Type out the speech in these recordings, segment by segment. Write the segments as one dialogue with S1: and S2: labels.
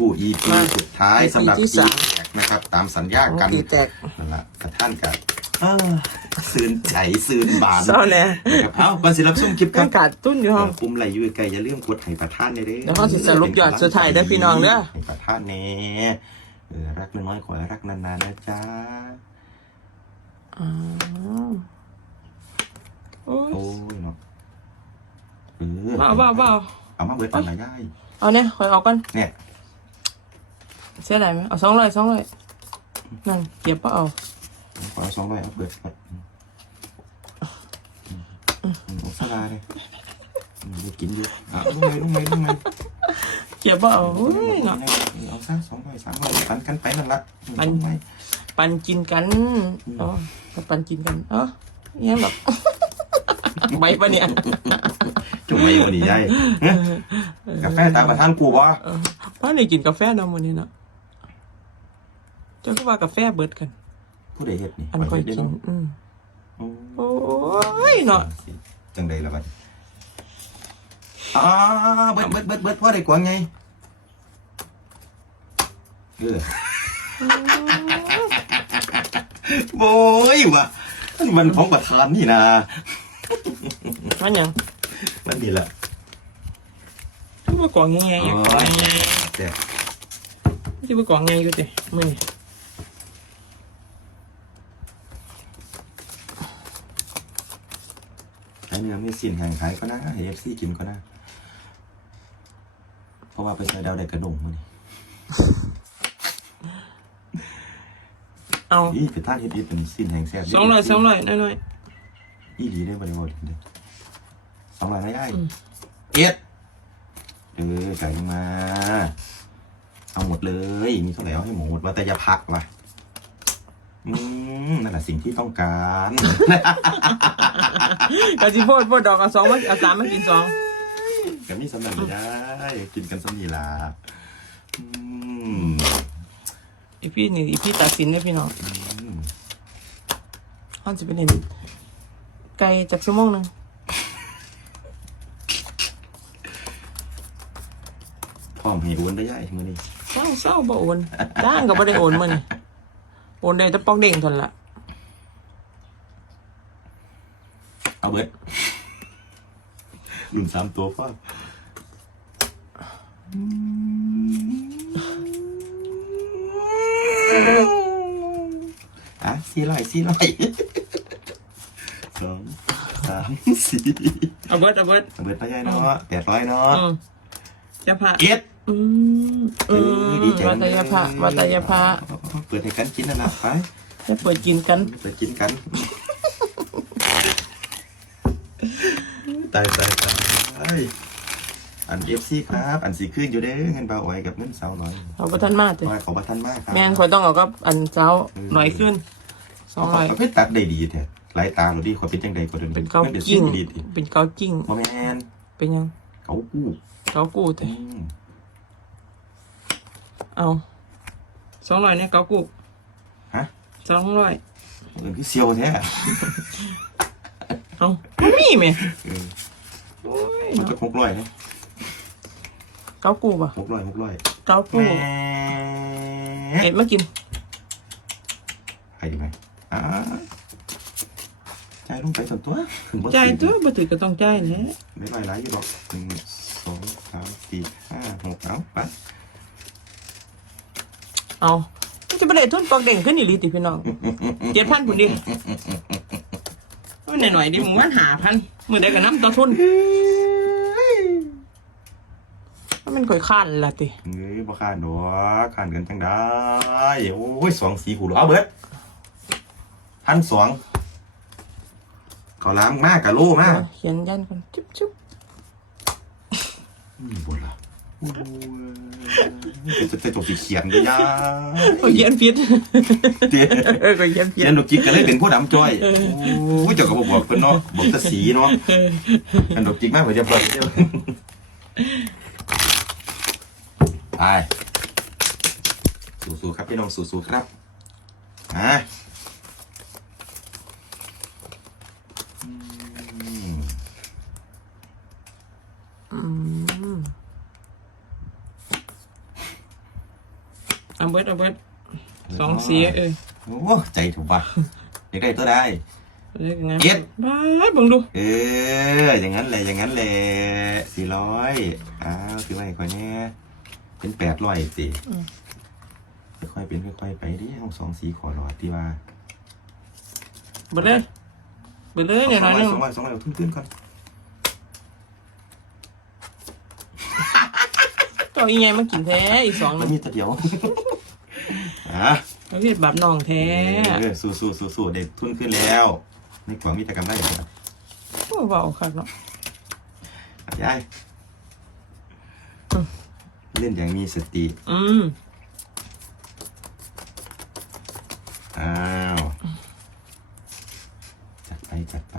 S1: คู่ EP
S2: มา
S1: สุดท้ายสำหรับ
S2: EP ที่
S1: ปี
S2: สาม
S1: แรกนะครับ ตามสัญญากัน
S2: ตีแตก
S1: นั่นละกระท่านกับเอ้อซื่นใจซื่นบาน
S2: เศร้าแน่
S1: นะครับเอ้าก่อนสิรับชมคลิปค
S2: ก็
S1: รับ
S2: ขาดตุ้นอยู่ห้อง
S1: ปุ่มไหลอยู่ไกลอย่าลืมกดให้ประท่านเลยเด้
S2: เดี๋ยวเขาสิสรุปยอดสุดท้ายเด้อพี่น้องเด้อ
S1: ให้ประท่านเน่เออรักน้อยๆขอให้รักนานๆนะจ๊ะ
S2: อ๋อโอ้ย
S1: โอ้ยเนาะเออ
S2: บ้าบ้าบ้า
S1: เอามาเบิดก่อนนะยาย
S2: เอาเนี่ยคอยเอากัน
S1: เนี่ย
S2: เสียดายไหมเอาสองร้อยสองร้อยนั่นเก็บปะเอา
S1: ขอสองร้อยเอาเปิดก่อนอืมอืมอืมโอ้สลาเลยได้กินอยู่อะลุงไงลุงไงลุงไง
S2: เก็บปะเอาเฮ้ย
S1: เอา
S2: เนาะ
S1: เอาซะสองร้อยสามร้อยปันกันไปนั่นละ
S2: ปัน
S1: สองร้อย
S2: ปันกินกันอ๋อปันกินกันเอ๋อยังแบบใบปะเนี่ย
S1: จุ่มไปวันนี้ยายกาแฟตามประทานกูวะ
S2: เออพ่อนี่กินกาแฟนำวันนี้เนาะ เจ้าก็ว่ากาแฟเบิดกัน
S1: ผู้ใดเฮ็ดนี่
S2: อันค่อย
S1: เฮ็ด
S2: กิ
S1: ได้
S2: น
S1: เนาะ
S2: อืม
S1: อืม
S2: โอ้ยเนาะ
S1: จังใดละบัดอ่าเบิดเบิดเบิดเบิดพ่อได้กว่าไงเออโอ้ยวะมันของประธานนี่นะ
S2: มันหยัง
S1: มันนี่แหละ
S2: ที่ว่ากล่องยังไงอยู่กล่องยังไง
S1: แต่
S2: ที่ว่ากล่องยังไงอยู่ดิมึง
S1: ใช้เนื้ อไม่สิ้นแห่งขายก็นะให้เอฟซีกินก็นะเพราะว่าไปใช้ดาวได้กระดงมันนี่
S2: เอา
S1: อีเป็นท่านเฮ็ดอีเป็นสิ้นแห่งแซ่บ
S2: สองร้อยสองร้อยน้อย
S1: อีดีได้บริวารเด้อสองร้อยได้ได้
S2: อืม
S1: เอ็ดเออไก่ลงมา เอาหมดเลย มีเท่าไหร่เอาให้หมดว่าแต่อย่าพักว่ะ อืมนั่นแหละสิ่งที่ต้องการ
S2: ๆกะสิโพดโพดดอกเอาสองมาเอาสามมากินสอง
S1: กันนี่สำนักไม่ได้กินกันสำนีลาอืม
S2: อีพี่นี่อีพี่ตัดสินได้พี่น้อง
S1: อืม
S2: เขาจะเป็นเห็นไก่จากชั่วโมงหนึ่ง
S1: พร้อมให้อ้วนได้ย่ายมือนี้
S2: เศร้าเศร้าบ่โอนจ้างก็บ่ได้โอนมื้อนี่ โอนได้แต่ปอกเด้งเทานนละ
S1: เอาเบิดรุ่นสามตัวพ่ออะสี่ร้อยสี่ร้อยสองสามสี่
S2: เอาเบิดเอาเบิด
S1: เอาเบิดไปย่ายเนาะแปดร้อยเนาะ
S2: อืมจะพา
S1: เอ็ด
S2: อืม
S1: เอ
S2: อื
S1: อ
S2: ม
S1: ดีใจ
S2: วัตยภะวัตยภะ
S1: เปิดให้กันกินนะนะไป
S2: จะเปิดกินกัน
S1: เปิดกินกัน ตายตายตายอันเอฟซีครับ อันสีขึ้นอยู่เด้อเงินเบาไว้กับเงินเสาหน่อย
S2: เอาประทันมาเถ
S1: ขอ
S2: อะ
S1: ให้ขอบพระท่านมากครับ
S2: แม่นคอยต้องเอากับอันเจ้าหน่อยขึ้นสองร้อย
S1: ประเภทตัดได้ดีแท้หลายตาเราดีขอเป็นจังใดก็เดิน
S2: เป็นเกา
S1: เดือด
S2: จิ้ง
S1: ดีดี
S2: เป็นเกาจิ้ง
S1: โมแมน
S2: เป็นยัง
S1: เกากู้
S2: เกากูแต่
S1: อืม
S2: เอา สองร้อยเนี่ยเกากู
S1: ฮะ
S2: สองร้อย
S1: เออคือเซียวแท้
S2: เอามันมีไหม
S1: เออ
S2: โอ้ย
S1: มันจะหกร้อยเนาะ
S2: เกากูป่ะ
S1: หกร้อยหกร้อย
S2: เกากู
S1: แหม
S2: เอ็ดมากิน
S1: ให้ดีไหมอ่าใจายลงไปสักตัวถึงบ่
S2: จ่าย
S1: สิ
S2: ตัวบ่ถือก็ต้องจ่ายแหละ
S1: ไม่หลายหลายอยู่หรอกหนึ่งสองสามสี่ห้าหกเอาไป
S2: เอามันจะไม่ได้ทุนปอกเด้งขึ้นอีหลีติพี่น้องเจ็ดพันผุนดิมันหน่อยๆดิมึงวันหาพันมือได้กับน้ำต่อทุนมันก่อยข้านละติ
S1: เงยบ่ขานดอกขานกันจังได้โอ้ยสองสีหูหรอเอาเบิดพันสองเขาล้างมากกะโลมาก
S2: เขียนยันกันจุ๊บจุ๊บ
S1: อืมบ่ละโอ้ย จะจะจบสีเขียนก็ยา
S2: โอ้ยเขียนผิด
S1: เตี้ย
S2: เออก็เขียนผิ
S1: เขี
S2: ด
S1: ยนดอกจิกก็เลยเป็นผู้ดำจ้อยโอ้ยเจ้าก็บ่บอกเพิ่นเนาะบอกแตะสีเนาะอันดอกจิกมากกว่าจะเปิดเดียวไปสู้ๆครับพี่น้องสู้ๆครับอะอืม
S2: อืม เอาเบิดเอาเบิดสองสีเอ้ย
S1: โอ้ใจถูกปะอยากได้ตัวได้
S2: เรียกไง
S1: เอ็ด
S2: บ้าเบังดู
S1: เออ อย่างนั้นเลยอย่างนั้นเลยสี่ร้อยอ้าวซื้อไว้ก่อนเนี่ยเป็นแปดร้อยสิค่อยๆเป็นค่อยๆไปดิห้องสองสีขอรอดที่ว่า
S2: เบิดเลยเบิดเลยเนี่ยน้อยหนึง
S1: สองร้อยสองร้อยเอาขึ้นๆก่อน
S2: ตัวอีไงมากินแท้อีกสอง
S1: มั
S2: นึ
S1: น
S2: ง
S1: มีแตัวเดียว อะ
S2: ประเภทแบบน้องแท้
S1: เออสู้สู้สู้สู้เด็กทุนขึ้นแล้วในกล่องมีแต่กำไรอย่างเดียว
S2: โอ้เบาคักเนาะ
S1: อะยายเล่นอย่างมีสติ
S2: อืม
S1: อ้าวจัดไปจัดไป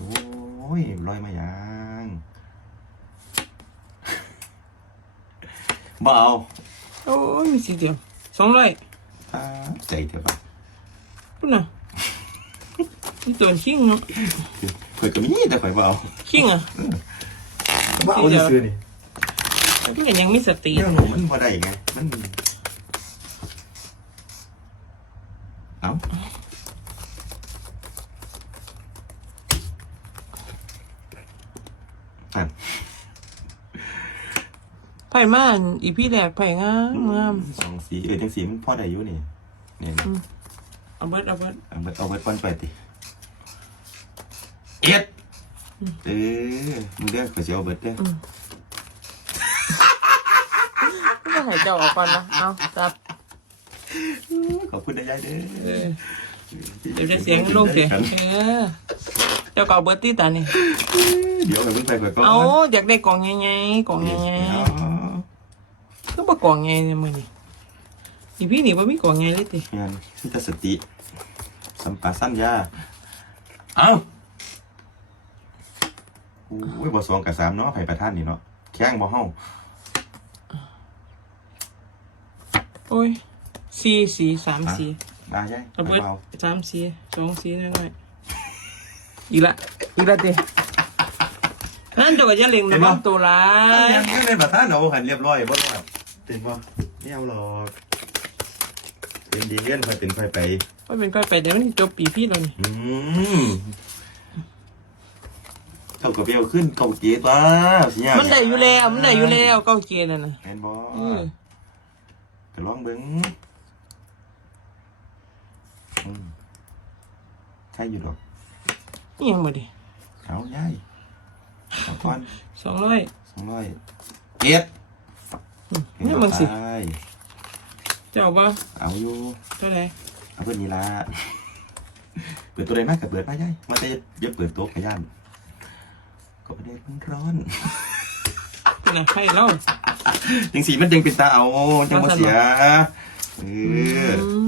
S1: โอ้ยลอยมายังเบเอา
S2: โอ้ยมีสีเดียวสองร้อย
S1: อ่า ใจเถอะปะ
S2: พุ่นน่ะมีตัวขิงเนาะ
S1: ข่อยก็มีแต่ข่อยเบเอา
S2: ขิงอะ
S1: เบเอาซื้อๆนี่
S2: มันก็ยังมีสติ
S1: เรื่องหนูมันบ่ได้ไงมันเอ้า อะ
S2: ไผ่ม่านอีพี่แดกไผ่งามงาม
S1: สองสีเออจังสีมันพอได้อยู่นี่เนี่ยนะ
S2: เอาเบิดเอาเบิด
S1: เอาเบิดเอาเบิดป้อนไปติเอ็ดเออมึงเด้อขอเสียวเบิดเด้อ
S2: ก็ให้เจ้าออกก่อนนะเอาจับ
S1: ขอบคุณนะยายเด้
S2: เอ
S1: อ
S2: อเดี๋ยวจะเสียงลงเสียงเออเจ้าเก่าเบิดตี้ตานี่
S1: เดี๋ยวไปมึงไปก่อนก่อน
S2: เอาอยากได้กล่องใหญ่ๆกล่องใหญ่
S1: อ๋อ
S2: ๆ ก็บ่กล่องใหญ่เนี่ยมื้อนี้อีพี่นี่บ่มีกล่องใหญ่เลยติ
S1: งานที่ตสติ สัมปาสัญญาเอ้าโอ้ยบ่สองกับสามเนาะไผประธานนี่เนาะแข้งบ่เฮา
S2: โอ้ยสี่สี่สามสี่
S1: ได้ยาย
S2: เอาเบิด
S1: เอา
S2: สามสี่สองสี่น้อยๆอีกละอีกละตินั่นเจ้าก็อย่าเล็งนะบ้างตัวร้า
S1: เอา
S2: ย
S1: ยังยังเป็นประธานเอาหันเรียบร้อยบ่รอด เป็นบ่ไม่เอาหรอกเป็นดีเลื่อนค่อยเป็นค่อยไป
S2: ว่าเป็นก้อยไปเดี๋ยวมันจบปีพี่แล้วนี่
S1: อืมเท่ากับเบลขึ้นเก่าเกียร์ตัวสิยาก
S2: มันได้อยู่แล้วมันได้อยู่แล้วเก้าเกณฑ์น่ะนะ
S1: แม่นบ่
S2: เออ
S1: ก็ลองเบิ่งอืมใช่อยู่ดอก
S2: นี่ยังบ่ดิ
S1: เอาย่ายเอาก่อน
S2: สองร้อย
S1: สองร้อยเกียร์
S2: นี่มึงสิ
S1: ใช่
S2: เจ้าบ่
S1: เอาอยู่
S2: เท่าไหร่
S1: เอาเพื่อนนี้ละเปิดตัวใดมากกับเปิดมาย่ายมาแต่เย็บเปิดโต๊ะขยันก็ประเด็นมันร้อน
S2: เป็นไงให้เล่า
S1: จังสีมันยังเป็นตาเอาจังมาเสียเออ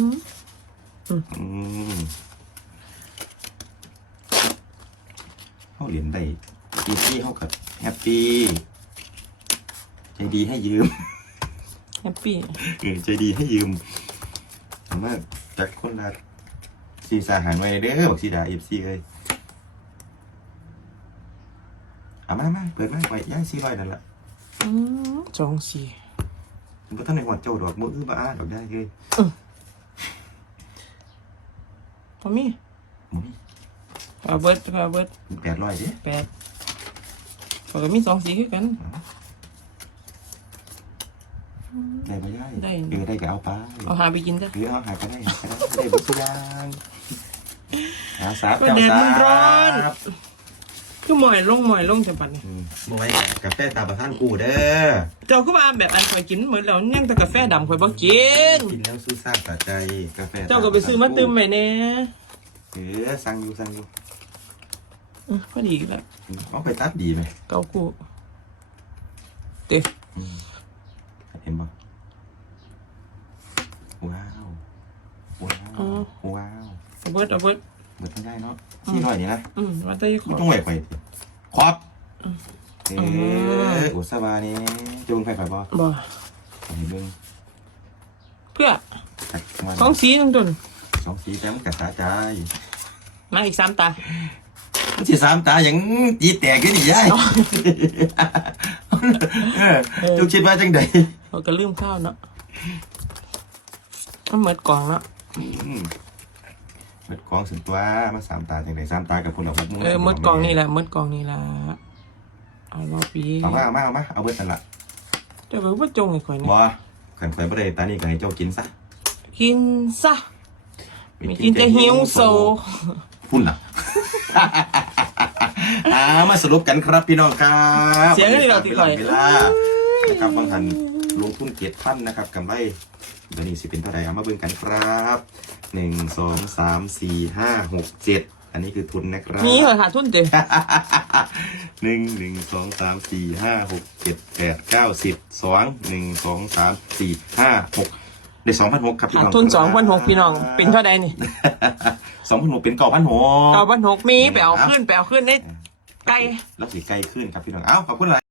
S2: ม
S1: อืมเขาเหรียญได้ปีที่เขากับแฮปปี้ใจดีให้ยืม
S2: แฮปปี้
S1: เออใจดีให้ยืมผมว่าจากคนละสีสาหารไว้เด้อบอกสีดาเอฟซีเลยเอามามาเปิดมาไว้ย่ายซีไว้นั่นแหละ
S2: อืมสองสี่
S1: มันก็ท่านในหัวโจดอกมืออื้อบ้าดอกได้เลย
S2: พอมี
S1: มุ้ย
S2: เอาเบิดเอาเบิด
S1: มันแปดร้อยเด้
S2: แปดพอก็มีสองสีคือกัน
S1: ได้ไหมย่าย
S2: ได้
S1: เออได้ก็เอาไป
S2: เอาหาไปกินจ้ะ
S1: หรือเอาหาก็ได้หาก็ได้ได้บุษยางหาสาบ
S2: ก็
S1: เจ้า
S2: แดด
S1: สา
S2: มันร้อน
S1: บ
S2: คือหมอยลงหมอยลงจังปัดนี่
S1: อืมบ่ไว้กาแฟตาประท่านกูเด้อ
S2: เจ้าก็ว่าแบบอันข่อยกินเหมือนแล้วยังแต่กาแฟดำข่อยบ่กิน
S1: กินแล้วซื้อซาบสะใจกาแฟ
S2: เจ้าก็ไปซื้อมาตื่มไว้แน่
S1: เออสั่งอยู่สั่งอยู่
S2: อือพอดีแล้ว
S1: เอาไปตัดดีไหม
S2: เกาคู่เด้
S1: อืม เห็นบ่ว้าวว้าวว้าว
S2: เอาเบิดเอาเบิด
S1: เบิดต้องได้เนาะสี่ร้อยนี่นะ
S2: อืมว่าแต่ข
S1: ไม่
S2: อ
S1: ต้องไหวไปครอบเอ
S2: อื
S1: อ
S2: ม
S1: อุตสาบานี่จะเบิ่งไฟไฟบ่
S2: บ่
S1: เห็นเบิ่ง
S2: เพื่อ
S1: ตัดมา
S2: สองสีนึงตุน
S1: สองสีแต้มกระสาใจ
S2: มาอีกสามตา
S1: มันสิสามตาอย่างจีแตกขึ้นอีกยัยเออเจ้าคิดว่าจังใด
S2: เราก็ลืมข้าวเนาะมันเหมือนกล่องแล้ว
S1: อืมเบิดกองส่วนตัวมาสามตาจังไดสามตากับคนละหกโมง
S2: เออเหมือนกล่องนี่แหละเหมือนกล่องนี่แหละเอารอปี
S1: เอามาเอามาเอามาเอาเบิดนั่นละ
S2: เจะไปว่าจงไอ้ข่อยนี่
S1: บ่ขันไฟบ่ได้ตานี่ก็ให้เจ้ากินซะ
S2: กินซะไม่กินจะหิวโซ
S1: พุ่นล่ะอ่ามาสรุปกันครับพี่น้องครับ
S2: เสียงนี่เราติดข่อย
S1: เวลานะครับบางท่าน ลงทุนเจ็ดพันนะครับกำไรเดี๋ยวนี้สิเป็นเท่าไหร่เอามาเบิ่งกันครับหนึ่งสองสามสี่ห้าหกเจ็ดอันนี้คือทุนนะครับ
S2: นี่เหรอค่ะทุนเจ
S1: หนึ่งหนึ่งสองสามสี่ห้าหกเจ็ดแปดเก้าสิบสองหนึ่งสองสามสี่ห้าหกได้สองพันหกครับพี่
S2: ขาด
S1: น้อง
S2: ทุนสองพันหกพี่น้อง เป็นเท่าใดนี่
S1: สองพันหกเป็นเก้าพันหก
S2: เก้าพันหกมีไปเอาขึ้นไปเอาขึ้นได้ไกล
S1: แล้วสีไกลขึ้นครับพี่น้องเอ้าขอบคุณหลาย